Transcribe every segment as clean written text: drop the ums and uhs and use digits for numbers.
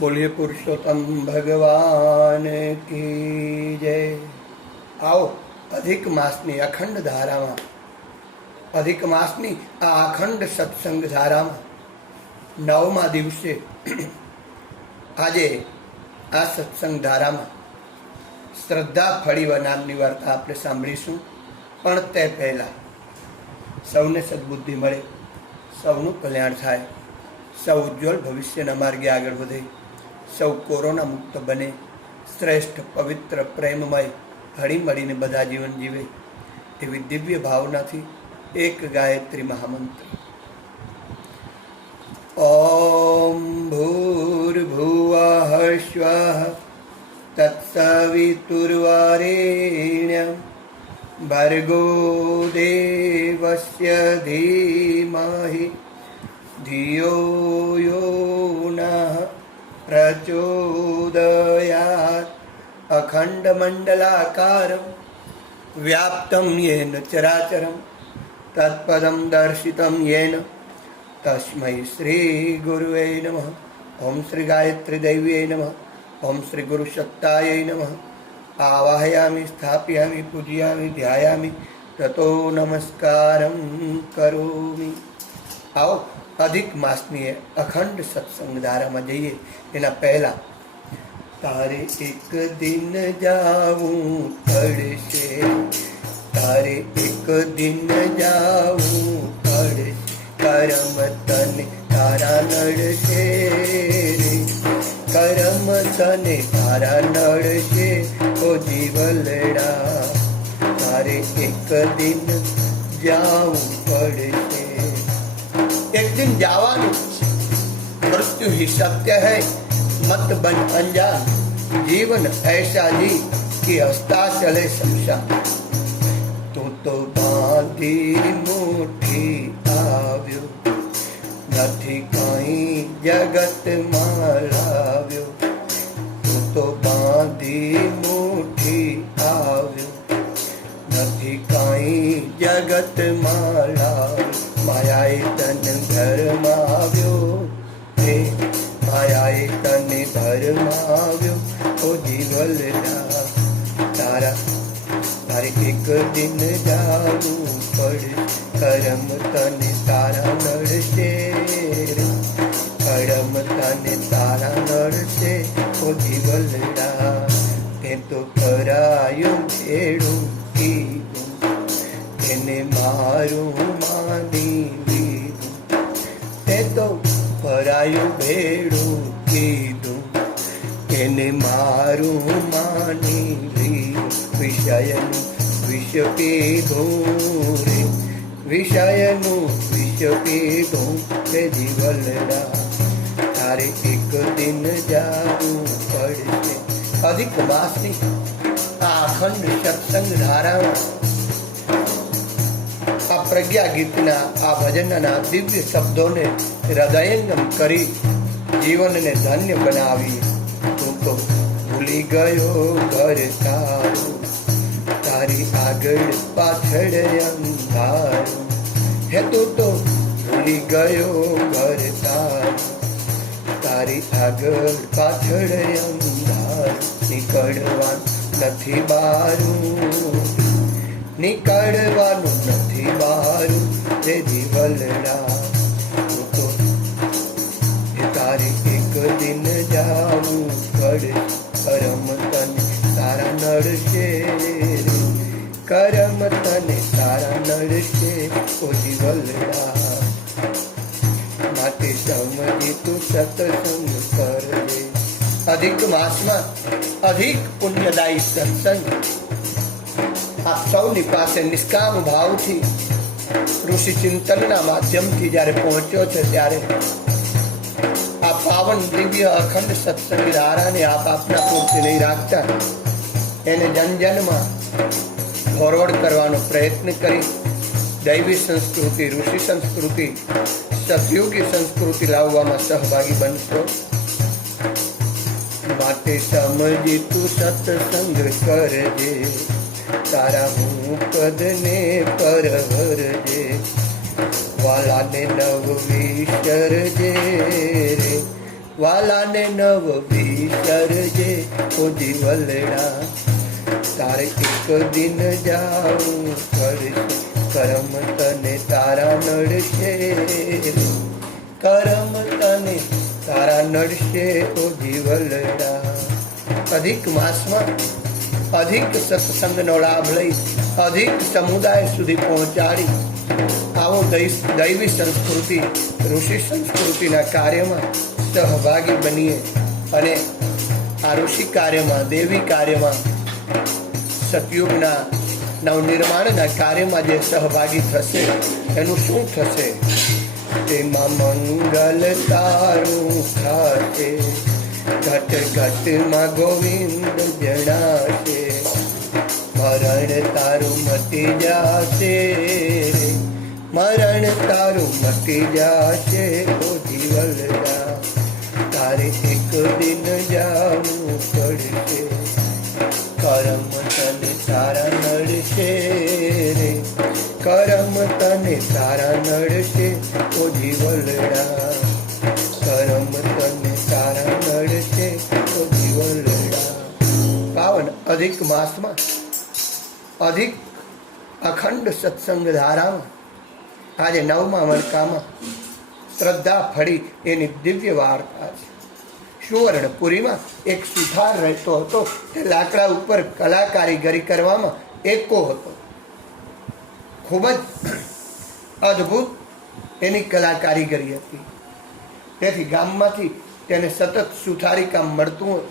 बोलिए पुरुषोत्तम भगवान की जय। आओ अधिक मासनी अखंड धाराમાં अधिक માસની આ અખંડ સત્સંગ ધારામાં નવમા દિવસે આજે આ સત્સંગ ધારામાં શ્રદ્ધા ફળીવા નામની વાર્તા આપણે સાંભળીશું। પણ તે પહેલાં સૌને સદબુદ્ધિ મળે, સૌનું કલ્યાણ થાય, સૌ ઉજ્જવલ ભવિષ્યના માર્ગે આગળ વધે, સૌ કોરોના મુક્ત બને, શ્રેષ્ઠ પવિત્ર પ્રેમમય હળી મળીને બધા જીવન જીવે એવી દિવ્ય ભાવનાથી એક ગાયત્રી મહામંત્ર ઓમ ભૂર્ભુવઃ સ્વઃ તત્સવિતુર્વરેણ્યં ભર્ગો દેવસ્ય ધીમહિ ધિયો યો નઃ પ્રચોદયાत्। અખંડમંડલાકારં વ્યાપ્तं येन चराचरं तत्पदं दर्शितं येन तस्मै श्रीगुरुवे नमः। ओम श्री गायत्री दैव्यै नमः। ओम श्री गुरुशक्तायै नमः। आवाहयामि, स्थापयामि, पूजयामि, ध्यायामि, ततो नमस्कारं करोमि। आओ अधिक मासनी अखंड सत्संग धाराમાં જઈએ એના પહેલા તારે એક દિન જાવું પડશે, તારે એક દિન જાવું પડશે, કરમ તને તારા નડશે રે, કરમ તને તારા નડશે ઓ જીવલડા, તારે એક દિન જાવું પડશે। एक दिन जावानु, मृत्यु ही सत्य है, मत बन अनजान, जीवन ऐसा जी कि हस्ता चले शमशान। तू तो बांधी मुट्ठी આવ્યો, નથી કઈ જગત માં લાવ્યો, તું તો બાંધી મુઠ્ઠી આવ્યો, નથી કઈ જગત માં લાવ્યો। માયાએ તને ઘરમાં આવ્યો હે, માયાએ તને ઘરમાં આવ્યો ઓ જીવલડા, તારે એક દિન જાવું પડશે, કરમ તને તારા નડશે રે, કરમ તને તારા નડશે ઓ જીવલડા। તે તો કરાયું ભેડું કીધું, એને મારું માની લીધું, તે તો કરાયું ભેડું કીધું, એને મારું માની લીધું। વિષયનું વિષ પીધું રે, વિષયનું વિષ પીધું રે જીવલડા, તારે એક દિન જાવું પડશે। અધિક માસની આ અખંડ સત્સંગ ધારામાં આ પ્રજ્ઞા ગીતના આ ભજનના દિવ્ય શબ્દોને હૃદયંગમ કરી જીવનને ધન્ય બનાવી। તું તો ભૂલી ગયો ઘર તારું, તારી આગળ પાછળ અંધારું, હે તું તો ભૂલી ગયો ઘર તારું, તારી આગળ પાછળ અંધારું, નીકળવાનું નથી બારું, નીકળવાનું નથી બારું રે જીવલડા, તો તારે એક દિન જાવું પડશે, કરમ તને તારા નડશે રે, કરમ તને તારા નડશે ઓ જીવલડા, માટે સમજી તું સત્સંગ કરજે। अधिक માસમાં अधिक પુણ્યદાયી સત્સંગ આપ સૌની પાસે નિષ્કામ ભાવથી ઋષિ ચિંતનના માધ્યમથી જ્યારે પહોંચ્યો છે ત્યારે આ પાવન દિવ્ય અખંડ સત્સંગ ધારાને આપ આપના પૂરતી નહીં રાખતા, એને જનજનમાં ફોરવર્ડ કરવાનો પ્રયત્ન કરી દૈવી સંસ્કૃતિ, ઋષિ સંસ્કૃતિ, સતયુગી સંસ્કૃતિ લાવવામાં સહભાગી બનશો। માટે સમજી તું સત્સંગ કરજે, તારા હું પદને પરવરજે, વાલાને નવ વિસરજે રે, વાલાને નવ વિસરજે ઓ જીવલડા, તારે એક દિન જાવું પડશે, કરમ તને તારા નડશે, કરમ તને તારા નડશે ઓ જીવલડા. અધિક માસમાં અધિક સત્સંગનો લાભ લઈ અધિક સમુદાય સુધી પહોંચાડી આવો દૈવી સંસ્કૃતિ ઋષિ સંસ્કૃતિના કાર્યમાં સહભાગી બનીએ અને આ ઋષિ કાર્યમાં દેવી કાર્યમાં સતયુગના નવનિર્માણના કાર્યમાં જે સહભાગી થશે એનું શું થશે? તેમાં મંગલ તારું થશે, ઘટ ઘટમાં ગોવિંદ જણાશે, મરણ તારું મટી જશે, મરણ તારું મટી જશે ઓ જીવલડા, તારે એક દિન જાવું પડશે, કરમ તને તારા નડશે રે, કરમ તને તારા નડશે ઓ જીવલડા, કરમ તને તારા નડશે ઓ જીવલડા. પાવન અધિક માસમાં અધિક અખંડ સત્સંગ ધારામાં આજે 9મા મણકામાં શ્રદ્ધા ફળી એની દિવ્ય વાર્તા છે. સુવર્ણપુરીમાં એક સુથાર રહેતો હતો. તે લાકડા ઉપર કલાકારીગરી કરવામાં એકો હતો. ખૂબ જ અદ્ભુત એની કલાકારીગરી હતી. તેથી ગામમાંથી તેને સતત સુથારી કામ મળતું હતું.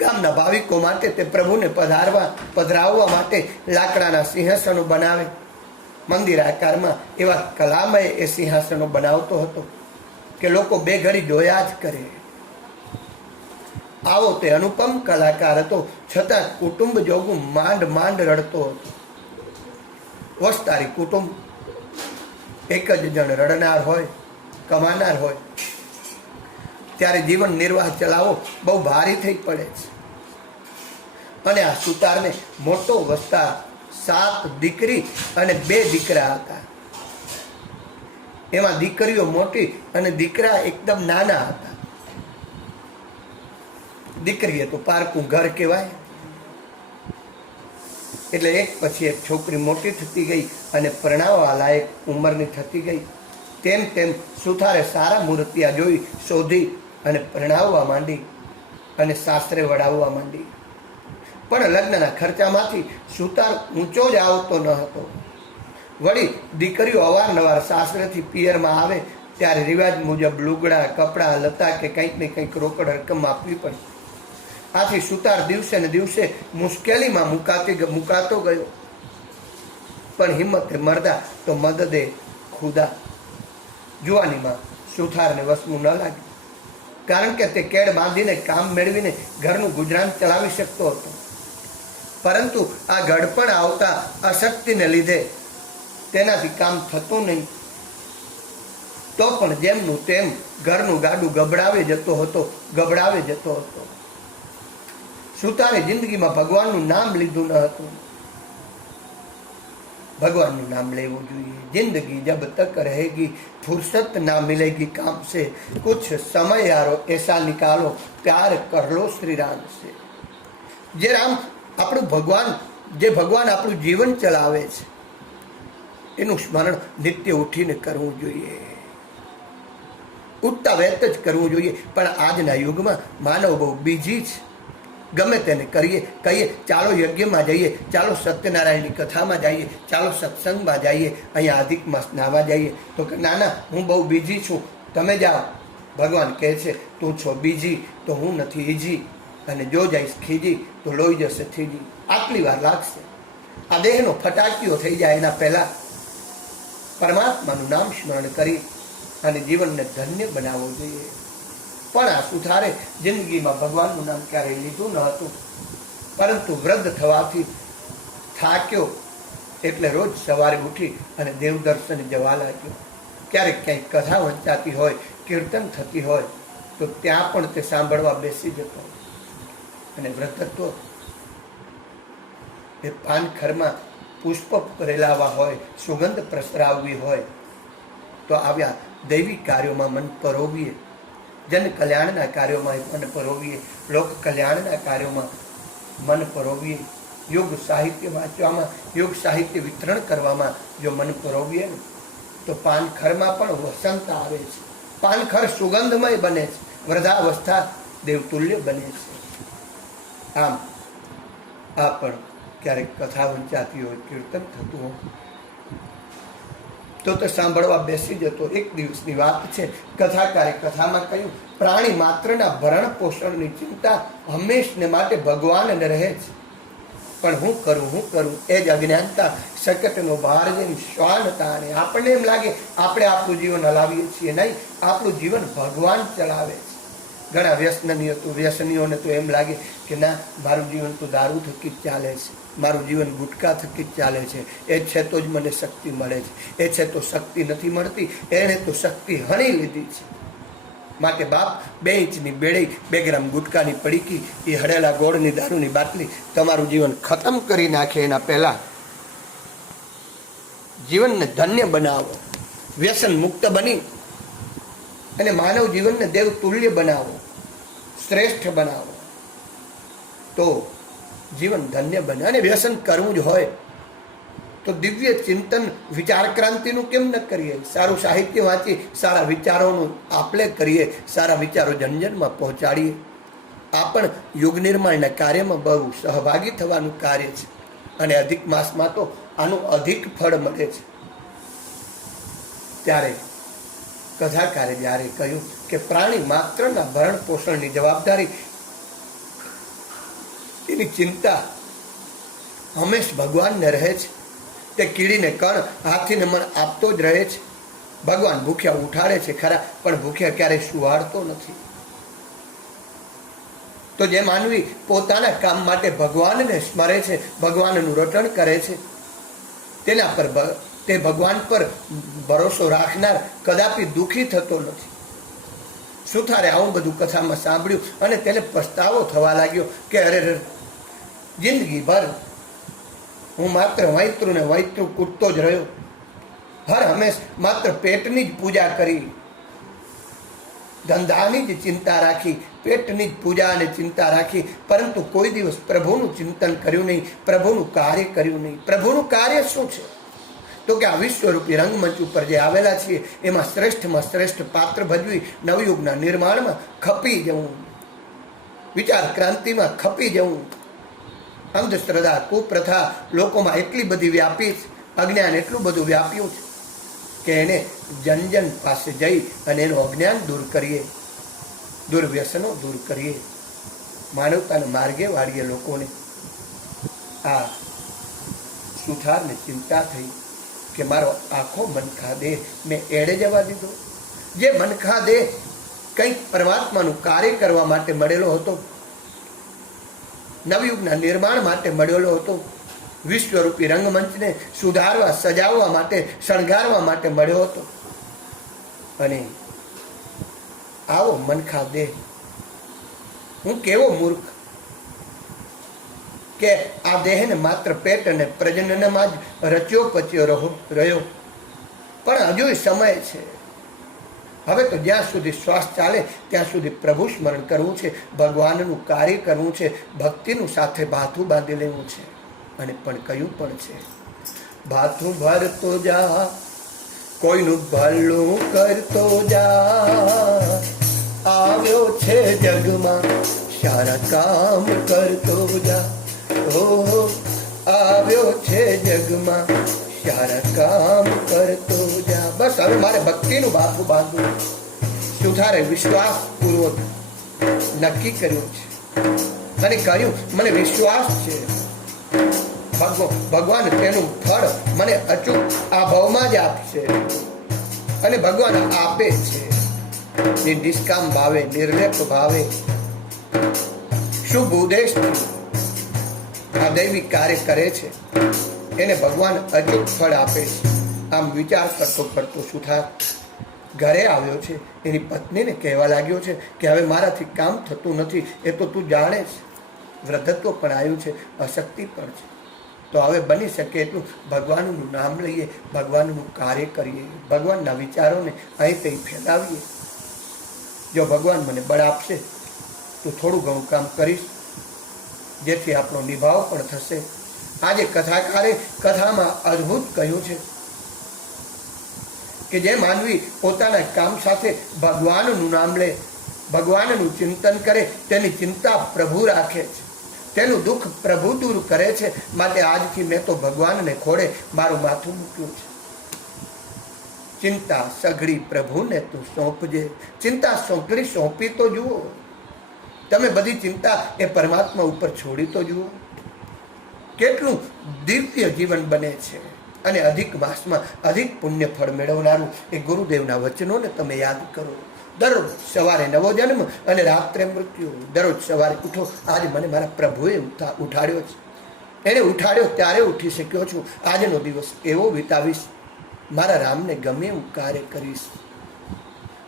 ગામના ભાવિકો માટે તે પ્રભુને પધરાવવા માટે લાકડાના સિંહાસનો બનાવે. મંદિર આકારમાં એવા કલામય એ સિંહાસનો બનાવતો હતો કે લોકો બે ઘડી જોયા જ કરે. આવો તે અનુપમ કલાકાર હતો, છતાં કુટુંબ જોગું માંડ માંડ રડતો હતો. વસ્તારી કુટુંબ, એક જ જણ રડનાર હોય, કમાનાર હોય, ત્યારે જીવન નિર્વાહ ચલાવવો બહુ ભારી થઈ પડે છે. અને આ સુતારને મોટો વસ્તાર, 7 દીકરી અને 2 દીકરા હતા. એમાં દીકરીઓ મોટી અને દીકરા એકદમ નાના હતા. દીકરીએ તો પારકું ઘર કહેવાય. એટલે એક પછી એક છોકરી મોટી થતી ગઈ અને પરણાવવા લાયક ઉંમરની થતી ગઈ. તેમ તેમ સુથારે સારા મૂર્તિયા જોઈ, શોધી અને પરણાવવા માંડી અને સાસરે વડાવવા માંડી. પણ લગ્નના ખર્ચામાંથી સુતાર ઊંચો જ આવતો ન હતો. વળી દીકરીઓ અવારનવાર સાસરેથી પિયરમાં આવે ત્યારે રિવાજ મુજબ લુગડા, કપડાં, લતા કે કંઈક ને કંઈક રોકડ રકમ આપવી પડે. આથી સુતાર દિવસે ને દિવસે મુશ્કેલીમાં મુકાતો ગયો. પણ હિંમતે મરદા તો મદદે ખુદા. જુવાનીમાં સુથારને વસવું ન લાગ્યું, કારણ કે તે કેડ બાંધીને કામ મેળવીને ઘરનું ગુજરાન ચલાવી શકતો હતો. પરંતુ આ ગડપણ આવતા અશક્તિને લીધે તેનાથી કામ થતું નહીં. તો પણ જેમનું તેમ ઘરનું ગાડું ગબડાવે જતો હતો. સુતારે જિંદગીમાં ભગવાનનું નામ લીધું ન હતું. ભગવાનનું નામ લેવું જોઈએ. જિંદગી જબ તક રહેગી ફुर्सत ना मिलेगी काम से, कुछ समय यारो ऐसा निकालो प्यार कर लो श्री राम से. જે રામ આપણું ભગવાન, જે ભગવાન આપણું જીવન ચલાવે છે એનું સ્મરણ નિત્ય ઉઠીને કરવું જોઈએ. ઉઠતા વેત જ કરવું જોઈએ. પણ આજના યુગમાં માનવ બહુ બીજી છે. ગમે તેને કહીએ ચાલો યજ્ઞમાં જઈએ, ચાલો સત્યનારાયણની કથામાં જઈએ, ચાલો સત્સંગમાં જઈએ, અહીંયા અધિક માસ નાવા જઈએ, તો કે ના હું બહુ બીજી છું, તમે જાઓ. ભગવાન કહે છે તું છો બીજી તો હું નથી ઈજી, અને જો જઈશ ખીજી તો લોહી જશે થીજી. આટલી વાર લાગશે. આ દેહનો ફટાકીઓ થઈ જાય એના પહેલા પરમાત્માનું નામ સ્મરણ કરી અને જીવનને ધન્ય બનાવવું જોઈએ. પણ આ સુથારે જિંદગીમાં ભગવાનનું નામ ક્યારેય લીધું ન હતું. પરંતુ વૃદ્ધ થવાથી થાક્યો એટલે રોજ સવારે ઉઠી અને દેવ દર્શને જવા લાગ્યો. ક્યારેક ક્યાંક કથા વંચાતી હોય, કીર્તન થતી હોય તો ત્યાં પણ તે સાંભળવા બેસી જતો. અને વ્રતત્વ એ પાનખરમાં પુષ્પ રેલાવા હોય, સુગંધ પ્રસરાવવી હોય તો આવ્યા દૈવિક કાર્યોમાં મન પરોવીએ. જન કલ્યાણના કાર્યોમાં મન પરોવીએ, લોક કલ્યાણના કાર્યોમાં મન પરોવીએ, યોગ સાહિત્ય વાંચવામાં, યોગ સાહિત્ય વિતરણ કરવામાં જો મન પરોવીએ ને તો પાનખરમાં પણ વસંત આવે છે. પાનખર સુગંધમય બને છે, વૃદ્ધાવસ્થા દેવતુલ્ય બને છે. આમ આ પણ ક્યારેક કથા વંચાતી હોય, કીર્તન થતું હોય તો સાંભળવા બેસી જતો. એક દિવસની વાત છે. કથાકારે કથામાં કહ્યું, પ્રાણી માત્રના ભરણ પોષણની ચિંતા હંમેશને માટે ભગવાનને રહે છે, પણ હું કરું એ જ અજ્ઞાનતા શકટનો ભાર જેમ શ્વાન તાણે. આપણને એમ લાગે આપણે આપણું જીવન હલાવીએ છીએ, નહીં, આપણું જીવન ભગવાન ચલાવે છે. ઘણા વ્યસનીઓને તો એમ લાગે કે ના, મારું જીવન તો દારૂ થકી જ ચાલે છે, મારું જીવન ગુટકા થકી જ ચાલે છે, એ છે તો જ મને શક્તિ મળે છે, એ છે તો શક્તિ નથી મળતી, એણે તો શક્તિ હણી લીધી છે. માટે બાપ 2 ઇંચની બેડી, 2 ગ્રામ ગુટકાની પડીકી, એ હળેલા ગોળની દારૂની બાટલી તમારું જીવન ખતમ કરી નાખે એના પહેલા જીવનને ધન્ય બનાવો, વ્યસન મુક્ત બની અને માનવ જીવનને દેવ તુલ્ય બનાવો, શ્રેષ્ઠ બનાવો, તો જીવન ધન્ય બને. અને વ્યસન કરવું જ હોય તો દિવ્ય ચિંતન વિચાર ક્રાંતિનું કેમ ન કરીએ? સારું સાહિત્ય વાંચી સારા વિચારોનું આપણે કરીએ, સારા વિચારો જનજનમાં પહોંચાડીએ. આ પણ યુગ નિર્માણના કાર્યમાં બહુ સહભાગી થવાનું કાર્ય છે. અને અધિક માસમાં તો આનું અધિક ફળ મળે છે. ત્યારે કથાકારે જ્યારે કહ્યું કે પ્રાણી માત્રના ભરણ પોષણની જવાબદારી, એની ચિંતા હંમેશ ભગવાનને રહે છે. તે કીડીને કણ, હાથીને મન આપતો જ રહે છે. ભગવાન ભૂખ્યા ઉઠાડે છે ખરા, પણ ભૂખ્યા ક્યારેય સુવાડતો નથી. તો જે માનવી પોતાના કામ માટે ભગવાનને સ્મરે છે, ભગવાનનું રટણ કરે છે, તેના પર તે ભગવાન પર ભરોસો રાખનાર કદાપી દુઃખી થતો નથી. સુથારે આવું બધું કથામાં સાંભળ્યું અને તેને પસ્તાવો થવા લાગ્યો કે અરે જિંદગીભર હું માત્ર વૈતૃ કૂટતો જ રહ્યો, હર હંમેશ માત્ર પેટની જ પૂજા કરી, ધંધાની જ ચિંતા રાખી, પેટની જ પૂજા અને ચિંતા રાખી, પરંતુ કોઈ દિવસ પ્રભુનું ચિંતન કર્યું નહીં, પ્રભુનું કાર્ય કર્યું નહીં. પ્રભુનું કાર્ય શું છે? તો કે આ વિશ્વરૂપી રંગમંચ ઉપર જે આવેલા છીએ એમાં શ્રેષ્ઠમાં શ્રેષ્ઠ પાત્ર ભજવી નવયુગના નિર્માણમાં ખપી જવું, વિચાર ક્રાંતિમાં ખપી જવું. અંધશ્રદ્ધા, કુપ્રથા લોકોમાં એટલી બધી વ્યાપી છે, અજ્ઞાન એટલું બધું વ્યાપ્યું છે કે એને જન પાસે જઈ અને એનું અજ્ઞાન દૂર કરીએ, દુર્વ્યસનો દૂર કરીએ, માનવતાના માર્ગે વાળીએ લોકોને. આ સુથારને ચિંતા થઈ કે મારો આખો મનખા દેહ મેં એડે જવા દીધો. જે મનખા દેહ કંઈક પરમાત્માનું કાર્ય કરવા માટે મળેલો હતો, નવયુગના નિર્માણ માટે મળેલો હતો, વિશ્વરૂપી રંગમંચને સુધારવા, સજાવવા માટે, શણગારવા માટે મળ્યો હતો, અને આવો મનખા દેહ, હું કેવો મૂર્ખ કે આ દેહને માત્ર પેટ અને પ્રજનનમાં જ રચ્યો પચ્યો રહ્યો. પણ હજુ સમય છે. હવે તો જ્યાં સુધી શ્વાસ ચાલે ત્યાં સુધી પ્રભુ સ્મરણ કરવું છે, ભગવાનનું કાર્ય કરવું છે, ભક્તિનું સાથે ભાથું બાંધી લેવું છે. અને પણ કયું પણ છે, ભાથું ભરતો જા, કોઈનું ભલું કરતો જા, આવ્યો છે જગમાં સારા કામ કરતો જા, આવ્યો છે જગમાં સારા કામ કરતો જા. બસ હવે મારે ભક્તિનું બાથું બાંધવું. સુથારે વિશ્વાસ પૂર્વક નક્કી કર્યું છે અને કહ્યું, મને વિશ્વાસ છે ભગવાન તેનું ફળ મને અચૂક આ ભાવમાં જ આપશે. અને ભગવાન આપે છે નિષ્કામ ભાવે, નિર્લેપ ભાવે, શુભ ઉદ્દેશથી આ દૈવિક કાર્ય કરે છે, એને ભગવાન અચૂક ફળ આપે છે. આમ વિચાર કરતો કરતો સુથાર ઘરે આવ્યો છે. એની પત્નીને કહેવા લાગ્યો છે કે હવે મારાથી કામ થતું નથી, એ તો તું જાણે છે, વૃદ્ધત્વ પણ આવ્યું છે, અશક્તિ પણ છે, તો હવે બની શકે એટલું ભગવાનનું નામ લઈએ, ભગવાનનું કાર્ય કરીએ, ભગવાનના વિચારોને અહીં ત્યાં ફેલાવીએ. જો ભગવાન મને બળ આપશે તો થોડું ઘણું કામ કરીશ, જેથી આપણો નિભાવ પણ થશે. આજે કથાકારે કથામાં અદ્ભુત કહ્યું છે કે જે માનવી પોતાના કામ સાથે ભગવાનનું નામ લે, ભગવાનનું ચિંતન કરે, તેની ચિંતા પ્રભુ રાખે છે, તેનું દુઃખ પ્રભુ દૂર કરે છે. માટે આજથી મેં તો ભગવાનને ખોડે મારું માથું મૂક્યું છે. ચિંતા સઘળી પ્રભુને તું સોંપજે. ચિંતા સઘળી સોંપી તો જુઓ. તમે બધી ચિંતા એ પરમાત્મા ઉપર છોડી તો જુઓ. કેટલું દિવ્ય જીવન બને છે. અને અધિક માસમાં અધિક પુણ્ય ફળ મેળવનારું એ ગુરુદેવના વચનોને તમે યાદ કરો. દરરોજ સવારે નવો જન્મ અને રાત્રે મૃત્યુ. દરરોજ સવારે ઉઠો. આજે મને મારા પ્રભુએ ઉઠાડ્યો છે. એને ઉઠાડ્યો ત્યારે ઉઠી શક્યો છું. આજનો દિવસ એવો વિતાવીશ, મારા રામને ગમે એવું કાર્ય કરીશ,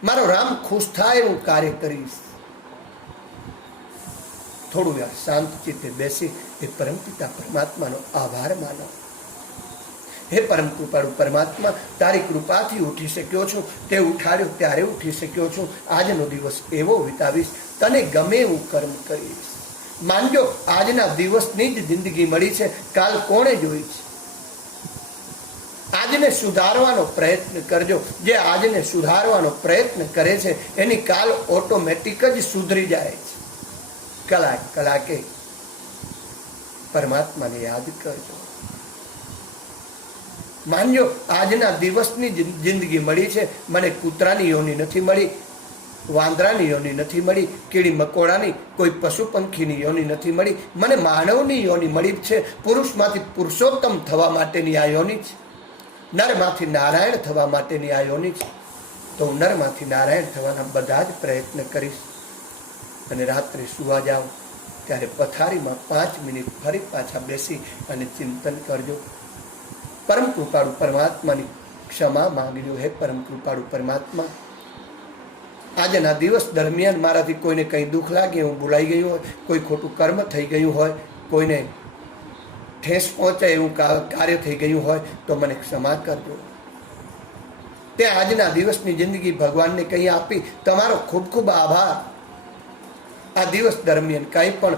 મારો રામ ખુશ થાય એવું કાર્ય કરીશ. થોડું યાર શાંત ચિત્તે બેસી એ પરમપિતા પરમાત્માનો આભાર માનો. હે પરમ કૃપાળુ પરમાત્મા, તારી કૃપાથી ઉઠી શક્યો છું, તે ઉઠાડ્યો ત્યારે ઉઠી શક્યો છું. આજનો દિવસ એવો વિતાવીશ, તને ગમે એવું કર્મ કરીશ. માનજો આજના દિવસની જ જિંદગી મળી છે, કાલ કોણે જોઈ છે. આજને સુધારવાનો પ્રયત્ન કરજો. જે આજને સુધારવાનો પ્રયત્ન કરે છે એની કાલ ઓટોમેટિક જ સુધરી જાય છે. કલાકે પરમાત્માને યાદ કરજો. માનજો આજના દિવસની જિંદગી મળી છે, મને કૂતરાની યોની નથી મળી, વાંદરાની યોની નથી મળી, કીડી મકોડાની કોઈ પશુ પંખીની યોની નથી મળી, મને માનવની યોની મળી છે. પુરુષમાંથી પુરુષોત્તમ થવા માટેની આ યોની છે. નરમાંથી નારાયણ થવા માટેની આ યોની છે. તો હું નરમાંથી નારાયણ થવાના બધા જ પ્રયત્ન કરીશ. અને રાત્રે સુવા જાઓ ત્યારે પથારીમાં 5 મિનિટ ફરી પાછા બેસી અને ચિંતન કરજો. પરમ કૃપાળુ પરમાત્માની ક્ષમા માંગજો. હે પરમ કૃપાળુ પરમાત્મા, આજના દિવસ દરમિયાન મારાથી કોઈને કંઈ દુઃખ લાગે, હું ભૂલાઈ ગયું હોય, કોઈ ખોટું કર્મ થઈ ગયું હોય, કોઈને ઠેસ પહોંચે એવું કાર્ય થઈ ગયું હોય તો મને ક્ષમા કરજો. તે આજના દિવસની જિંદગી ભગવાનને કંઈ આપી, તમારો ખૂબ ખૂબ આભાર. આ દિવસ દરમિયાન કંઈ પણ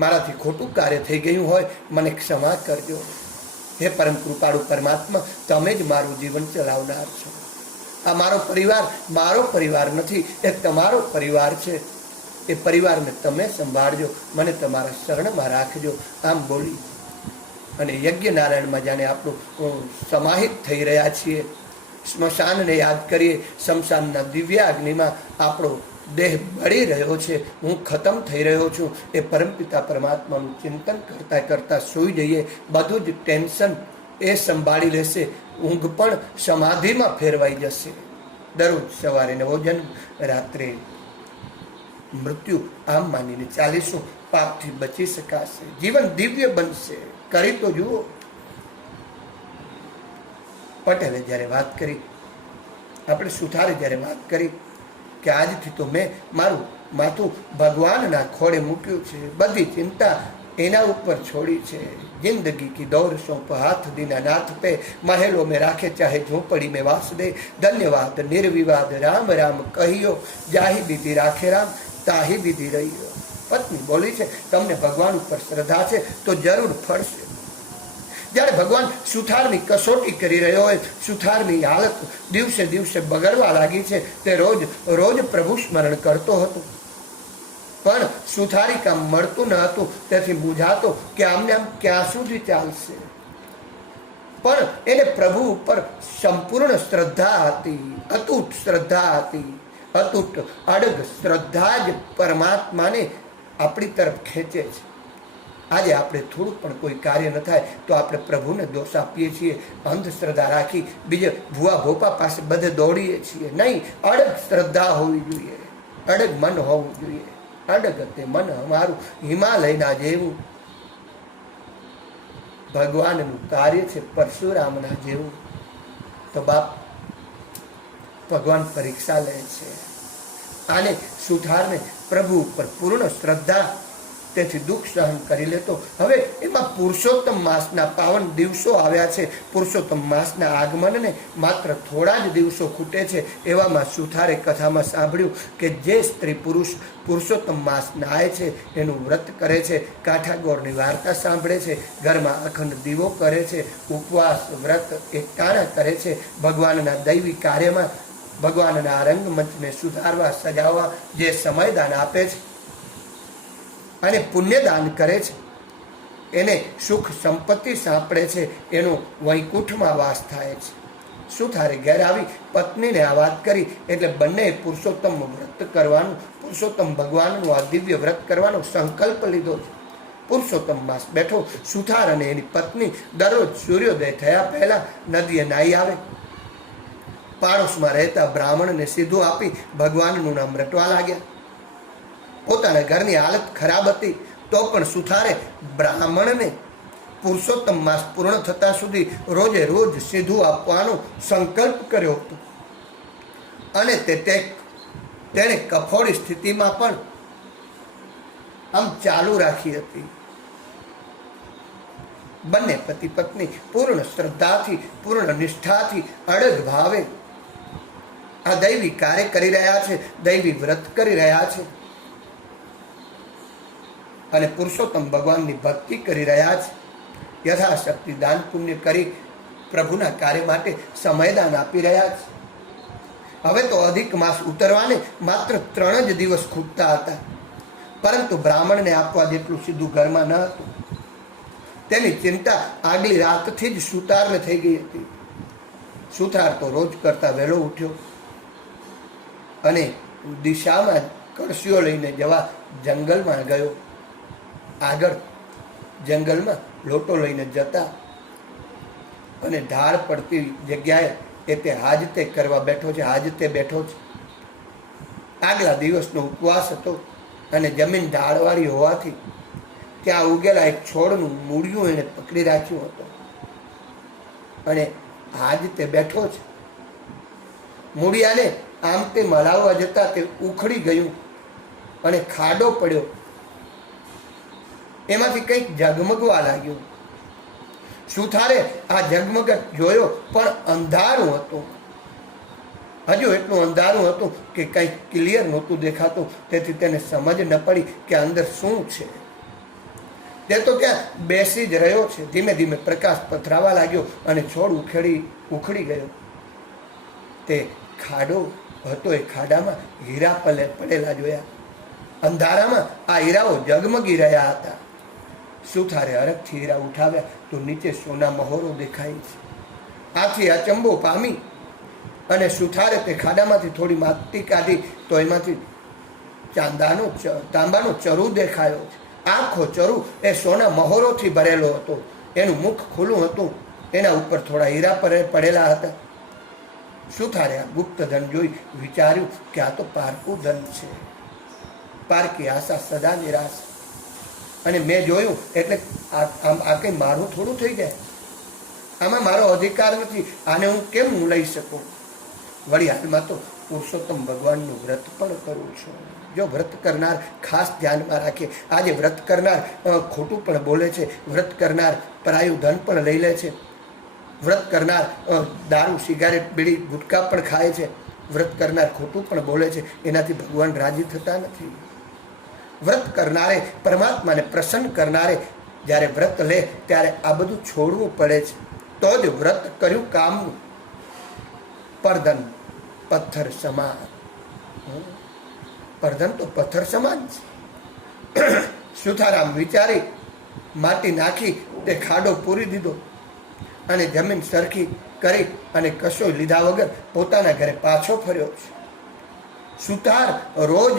મારાથી ખોટું કાર્ય થઈ ગયું હોય મને ક્ષમા કરજો. હે પરમ કૃપાળુ પરમાત્મા, તમે જ મારું જીવન ચલાવનાર છો. આ મારો પરિવાર નથી, એ તમારો પરિવાર છે. એ પરિવારને તમે સંભાળજો, મને તમારા શરણમાં રાખજો. આમ બોલી અને યજ્ઞ નારાયણમાં જાણે આપણું સમાહિત થઈ રહ્યા છીએ. સ્મશાનને યાદ કરીએ. શમશાનના દિવ્ય અગ્નિમાં આપણો દેહ બળી રહ્યો છે, હું ખતમ થઈ રહ્યો છું. એ પરમપિતા પરમાત્માનું ચિંતન કરતા કરતા સૂઈ જઈએ. બધું જ ટેન્શન એ સંભાળી લેશે. ઊંઘ પણ સમાધિમાં ફેરવાઈ જશે. દરરોજ સવારે નવો જન્મ, રાત્રે મૃત્યુ. આમ માનીને ચાલીશું, પાપથી બચી શકાશે, જીવન દિવ્ય બનશે. કરી તો જુઓ. પટેલે જ્યારે વાત કરી, આપણે સુથારે જ્યારે વાત કરી કે આજથી તો મેં મારું માથું ભગવાનના ખોળે મૂક્યું છે, બધી ચિંતા એના ઉપર છોડી છે. जिंदगी की दौड़ सौंप हाथ दीना नाथ पे, महलों में राखे चाहे झोपड़ी में वास दे. धन्यवाद निर्विवाद राम राम कहियो, जाही विधि राखे राम ताही विधि रहियो. पत्नी बोली છે તમને ભગવાન ઉપર શ્રદ્ધા છે તો જરૂર ફળશે. જ્યારે ભગવાન સુથારની કસોટી કરી રહ્યો હોય, સુથારની હાલત દિવસે દિવસે બગડવા લાગી છે, તે રોજ પ્રભુ સ્મરણ કરતો હતો, પણ સુથારી કામ મળતું ન હતું. તેથી બુઝાતો કે આમને આમ ક્યાં સુધી ચાલશે. પણ એને પ્રભુ ઉપર સંપૂર્ણ શ્રદ્ધા હતી, અતૂટ શ્રદ્ધા હતી. અતૂટ અડગ શ્રદ્ધા જ પરમાત્માને આપણી તરફ ખેંચે છે. આજે આપણે થોડું પણ કોઈ કાર્ય ન થાય તો આપણે પ્રભુને દોષ આપીએ છીએ. અંધશ્રદ્ધા રાખી બીજે ભુવા ભોપા પાસે બધે દોડીએ છીએ. નહીં, અડગ શ્રદ્ધા હોવી જોઈએ, અડગ મન હોવું જોઈએ. અડગ તે મન અમારું હિમાલયના જેવું. ભગવાનનું કાર્ય છે પરશુરામના જેવું. તો બાપ ભગવાન પરીક્ષા લે છે. આને સુથારને પ્રભુ ઉપર પૂર્ણ શ્રદ્ધા, તેથી દુઃખ સહન કરી લેતો. હવે એમાં પુરુષોત્તમ માસના પાવન દિવસો આવ્યા છે. પુરુષોત્તમ માસના આગમનને માત્ર થોડા જ દિવસો ખૂટે છે. એવામાં સુથારે કથામાં સાંભળ્યું કે જે સ્ત્રી પુરુષ પુરુષોત્તમ માસ નાય છે, એનું વ્રત કરે છે, કાઠાગોરની વાર્તા સાંભળે છે, ઘરમાં અખંડ દીવો કરે છે, ઉપવાસ વ્રત એકટાણા કરે છે, ભગવાનના દૈવી કાર્યમાં ભગવાનના રંગમંચને સુધારવા સજાવવા જે સમયદાન આપે છે અને પુણ્યદાન કરે છે, એને સુખ સંપત્તિ સાંપડે છે, એનો વૈકુંઠમાં વાસ થાય છે. સુથારે ઘેર આવી પત્નીને આ વાત કરી એટલે બંને પુરુષોત્તમ વ્રત કરવાનું, પુરુષોત્તમ ભગવાનનું આ દિવ્ય વ્રત કરવાનો સંકલ્પ લીધો છે. પુરુષોત્તમ માસ બેઠો. સુથાર અને એની પત્ની દરરોજ સૂર્યોદય થયા પહેલા નદીએ નાહી આવે. પાડોશમાં રહેતા બ્રાહ્મણને સીધું આપી ભગવાનનું નામ રટવા લાગ્યા. પોતાના ઘરની હાલત ખરાબ હતી તો પણ સુથારે બ્રાહ્મણને પુરુષોત્તમ માસ પૂર્ણ થતા સુધી રોજે રોજ સીધું આપવાનો સંકલ્પ કર્યો હતો અને તેણે કફોડી સ્થિતિમાં પણ આમ ચાલુ રાખી હતી. બંને પતિ પત્ની પૂર્ણ શ્રદ્ધાથી, પૂર્ણ નિષ્ઠાથી, અડગ ભાવે આ દૈવી કાર્ય કરી રહ્યા છે, દૈવી વ્રત કરી રહ્યા છે અને પુરુષોત્તમ ભગવાનની ભક્તિ કરી રહ્યા છે. યથાશક્તિ દાન પુણ્ય કરી પ્રભુના કાર્ય માટે સમયદાન આપી રહ્યા છે. હવે તો અધિક માસ ઉતરવાને માત્ર 3 જ દિવસ ખૂટતા હતા, પરંતુ બ્રાહ્મણને આપવા જેટલું સીધું ઘરમાં ન હતું. તેની ચિંતા આગલી રાતથી જ સુતારને થઈ ગઈ હતી. સુતાર તો રોજ કરતા વહેલો ઉઠ્યો અને દિશામાં કળશીઓ લઈને જવા જંગલમાં ગયો. આગળ જંગલમાં લોટો લઈને જતા અને ઢાળ પડતી જગ્યાએ તે હાજતે કરવા બેઠો છે, હાજતે બેઠો છે. આગલા દિવસનો ઉપવાસ હતો અને જમીન ઢાળવાળી હોવાથી ત્યાં ઉગેલા એક છોડનું મૂળિયું એને પકડી રાખ્યું હતું અને હાજતે બેઠો છે. મૂળિયાને આમ તે મલાવવા જતા તે ઉખડી ગયું અને ખાડો પડ્યો. એમાંથી કંઈક ઝગમગવા લાગ્યું. સુથારે આ ઝગમગટ જોયો પણ અંધારું હતું. હજુ એટલું અંધારું હતું કે કંઈક ક્લિયર નહોતું દેખાતું. તેથી તેને સમજ ન પડી કે અંદર શું છે. તે તો ત્યાં બેસી જ રહ્યો છે. ધીમે ધીમે પ્રકાશ પથરાવા લાગ્યો અને છોડ ઉખડી ગયો. તે ખાડો હતો, એ ખાડામાં હીરા પડેલા જોયા. અંધારામાં આ હીરાઓ ઝગમગી રહ્યા હતા. સુથારે હરખથી હીરા ઉઠાવ્યા તો નીચે સોના મહોરો દેખાય છે. આથી અચંબો પામી અને સુથારે તે ખાડામાંથી થોડી માટી કાઢી તો એમાંથી તાંબાનો ચરુ દેખાયો છે. આખો ચરુ એ સોના મહોરોથી ભરેલો હતો. એનું મુખ ખુલ્લું હતું, એના ઉપર થોડા હીરા પડેલા હતા. સુથારે આ ગુપ્ત ધન જોઈ વિચાર્યું કે આ તો પારકું ધન છે. પારકી આશા સદા નિરાશ. અને મેં જોયું એટલે આ કંઈ મારું થોડું થઈ જાય. આમાં મારો અધિકાર નથી. આને હું કેમ લઈ શકું? વળી હાલમાં તો પુરુષોત્તમ ભગવાનનું વ્રત પણ કરું છું. જો વ્રત કરનાર ખાસ ધ્યાનમાં રાખે. આજે વ્રત કરનાર ખોટું પણ બોલે છે, વ્રત કરનાર પરાયું ધન પણ લઈ લે છે, વ્રત કરનાર દારૂ, સિગારેટ, બીડી, ગુટકા પણ ખાય છે, વ્રત કરનાર ખોટું પણ બોલે છે. એનાથી ભગવાન રાજી થતા નથી. વ્રત કરનારે, પરમાત્માને પ્રસન્ન કરનારે જ્યારે વ્રત લે ત્યારે આ બધું છોડવું પડે છે. તો જ વ્રત કર્યું કામનું. પરધન પથ્થર સમાન. પરધન તો પથ્થર સમાન છે. સુથારામ વિચારી માટી નાખી તે ખાડો પૂરી દીધો અને જમીન સરખી કરી અને કશો લીધા વગર પોતાના ઘરે પાછો ફર્યો છે. સુથાર રોજ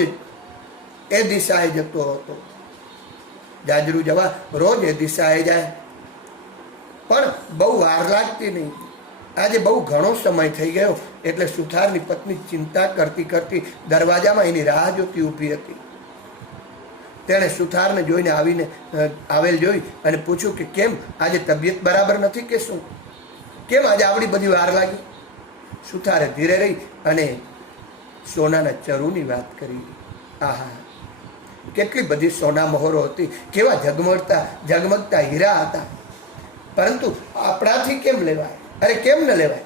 એ દિશાએ જતો હતો. જાજરૂ જવા રોજ એ દિશાએ જાય, પણ બહુ વાર લાગતી નહીં. આજે બહુ ઘણો સમય થઈ ગયો એટલે સુથારની પત્ની ચિંતા કરતી કરતી દરવાજામાં એની રાહ જોતી ઊભી હતી. તેણે સુથારને જોઈને આવેલ જોઈ અને પૂછ્યું કે કેમ, આજે તબિયત બરાબર નથી કે શું? કેમ આજે આવડી બધી વાર લાગી? સુથારે ધીરે રહી અને સોનાના ચરુની વાત કરી. આહા, કેટલી બધી સોના મહોરો હતી, કેવા ઝગમગતા હીરા હતા, પરંતુ આપણાથી કેમ લેવાય? અરે કેમ ન લેવાય?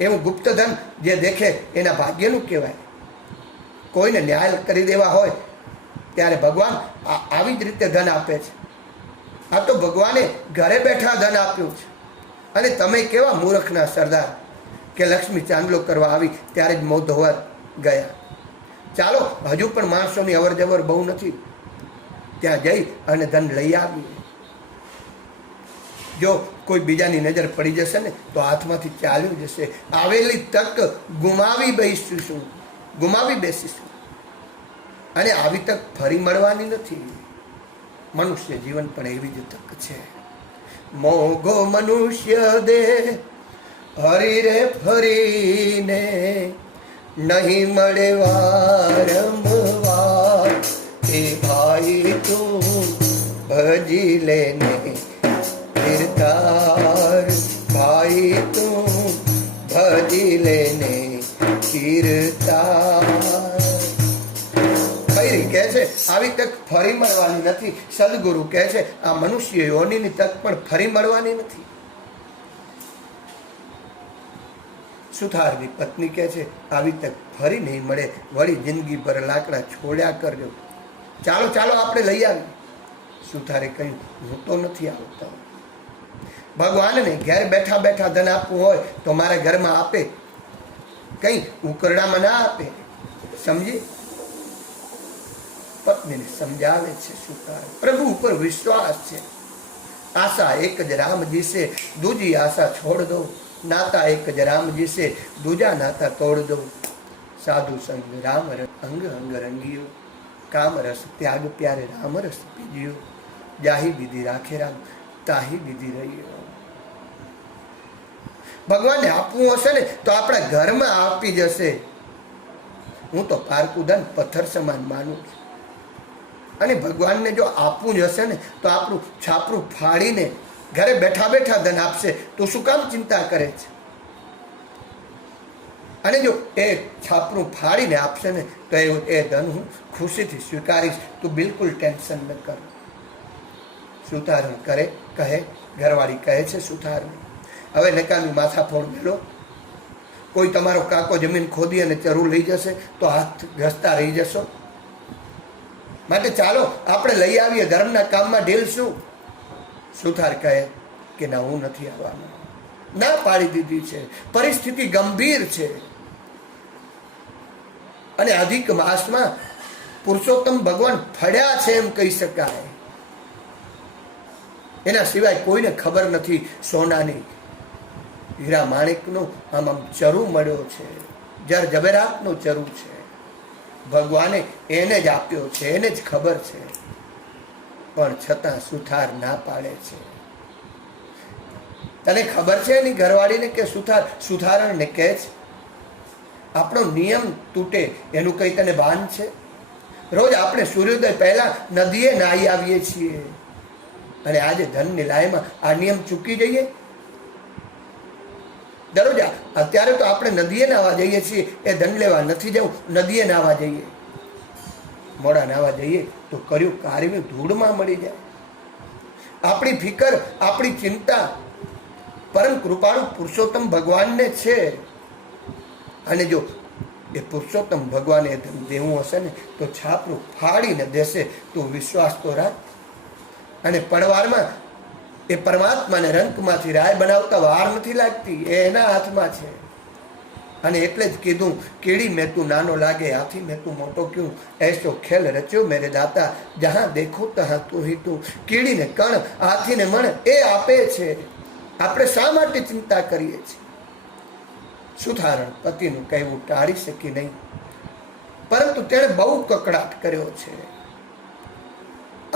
એવું ગુપ્તધન જે દેખે એના ભાગ્યનું કહેવાય. કોઈને ન્યાય કરી દેવા હોય ત્યારે ભગવાન આવી જ રીતે ધન આપે છે. આ તો ભગવાને ઘરે બેઠા ધન આપ્યું છે. અને તમે કેવા મૂર્ખના સરદાર કે લક્ષ્મી ચાંદલો કરવા આવી ત્યારે જ મોં ધોવા ગયા. ચાલો, હજુ પણ માણસોની અવર જવર બહુ નથી, ત્યાં જઈ અને ધન લઈ આવીએ. જો કોઈ બીજાની નજર પડી જશે ને તો હાથમાંથી ચાલ્યું જશે. આવેલી તક ગુમાવી બેસીશું અને આવી તક ફરી મળવાની નથી. મનુષ્ય જીવન પણ એવી જ તક છે. મોગો મનુષ્ય દે હરી રે ફરીને, નહીં મળે વારંવાર. એ ભાઈ તું ભજી લેને કીર્તાર, ભાઈ તું ભજી લેને કીર્તાર. ખૈરી કહે છે આવી તક ફરી મળવાની નથી. સદગુરુ કહે છે આ મનુષ્ય યોનિની તક પણ ફરી મળવાની નથી. સુથારની પત્ની કહે છે આવી તક ફરી નહીં મળે, વળી જિંદગી ભર લાકડા છોડ્યા કરજો. ચાલો ચાલો આપણે લઈ આવીએ. સુથારે કહ્યું હું તો નથી આવતો. ભગવાનને ઘેર બેઠા બેઠા ધન આપવું હોય તો મારા ઘરમાં આપે, કઈ ઉકરડામાં ના આપે. સમજી? પત્નીને સમજાવે છે સુથાર. પ્રભુ ઉપર વિશ્વાસ છે. આશા એક જ રામજી से, दूजी आशा छोड़ दो. नाता एक ज रामजी से, दूजा नाता तोड़ दो. साधु संग राम अंग अंग रंगियो, काम रस त्याग प्यारे राम रस पीजियो. जाही विधि राखे राम, ताही विधि रहियो. ભગવાનને આપવું હશે ને તો આપણા ઘરમાં આપી જશે. હું તો પારકું ધન પથ્થર સમાન માનું છું. અને ભગવાનને જો આપવું જ હશે ને તો આપણું છાપરું ફાડીને ઘરે બેઠા બેઠા ધન આપશે. તો શું કામ ચિંતા કરે છે? અને જો એ છાપરું ફાડીને આપશે ને તો એ ધન હું ખુશીથી સ્વીકારીશ. તું બિલકુલ ટેન્શન ન કર. સુથારણ કહે ઘરવાળી કહે છે સુથારને, હવે નકામી માથાફોડ મેળો. કોઈ તમારો કાકો જમીન ખોદી અને ચરું લઈ જશે તો હાથ ઘસતા રહી જશો. માટે ચાલો આપણે લઈ આવીએ, ધર્મના કામમાં ઢીલ શું? સુથાર કહે કે ના, હું નથી આવવાનો. ના પાડી દીધી છે. પરિસ્થિતિ ગંભીર છે. અને અધિક માસમાં પુરુષોત્તમ ભગવાન ફળ્યા છે એમ કહી શકાય. એના સિવાય કોઈને ખબર નથી. સોનાની હીરા માણેકનું આમ ચરું મળ્યો છે, જર જવેરાતનું ચરું છે. ભગવાને એને જ આપ્યો છે, એને જ ખબર છે. પણ છતાં સુથાર ના પાડે છે. તને ખબર છે એની ઘરવાળીને કે સુથારણને કહે છે આપણો નિયમ તૂટે એનું કઈ તને ભાન છે? રોજ આપણે સૂર્યોદય પહેલા નદીએ નાહી આવીએ છીએ અને આજે ધનની લાયમાં આ નિયમ ચૂકી જઈએ. દરરોજ અત્યારે તો આપણે નદીએ નાહવા જઈએ છીએ. એ ધન લેવા નથી જવું, નદીએ નાહવા જઈએ. મોડા નાહવા જઈએ તો કર્યું કાર્યનું ધૂળમાં મળી જાય. આપણી ફિકર, આપણી ચિંતા પરમ કૃપાળુ પુરુષોત્તમ ભગવાનને છે. અને જો એ પુરુષોત્તમ ભગવાને ધન દેવું હશે ને તો છાપરું ફાડીને દેશે. તું વિશ્વાસ તો રાખ. અને પણવારમાં એ પરમાત્માને રંકમાંથી રાય બનાવતા વાર નથી લાગતી. એ એના હાથમાં છે. અને એટલે જ કીધું, કેડી મેં તું નાનો લાગે, હાથી મેં તું મોટો ક્યું, એસો ખેલ રચ્યો મેરે દાતા, જહાં દેખો તહાં તું હી તું. કીડીને કણ, હાથીને મણ એ આપે છે. આપણે શા માટે ચિંતા કરીએ છીએ? સુથારણ પતિનું કહેવું ટાળી શકી નહીં, પરંતુ તેણે બહુ કકડાટ કર્યો છે.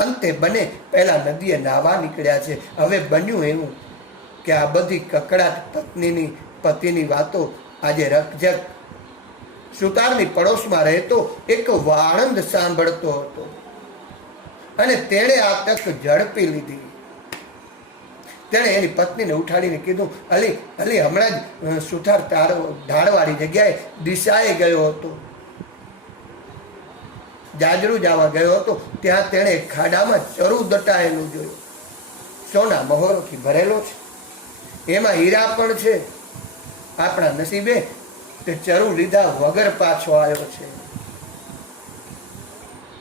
અંતે બને પહેલા નદીએ નાહવા નીકળ્યા છે. હવે બન્યું એવું કે આ બધી કકડાટ પતિની વાતો આજે રકજક સુતારની પડોશમાં રહેતો એક વાળંદ સાંભળતો હતો અને તેણે આ તક ઝડપી લીધી. તેણે એની પત્નીને ઉઠાડીને કીધું, અલી હમણાં જ સુથાર ઢાળવાળી જગ્યાએ દિશાએ ગયો હતો. જાજરૂ જવા ગયો હતો, ત્યાં તેણે ખાડામાં ચરુ દટાયેલું જોયું. સોના મહોરોથી ભરેલો છે, એમાં હીરા પણ છે. આપણા નસીબે તે ચરુ લીધા વગર પાછો આવ્યો છે.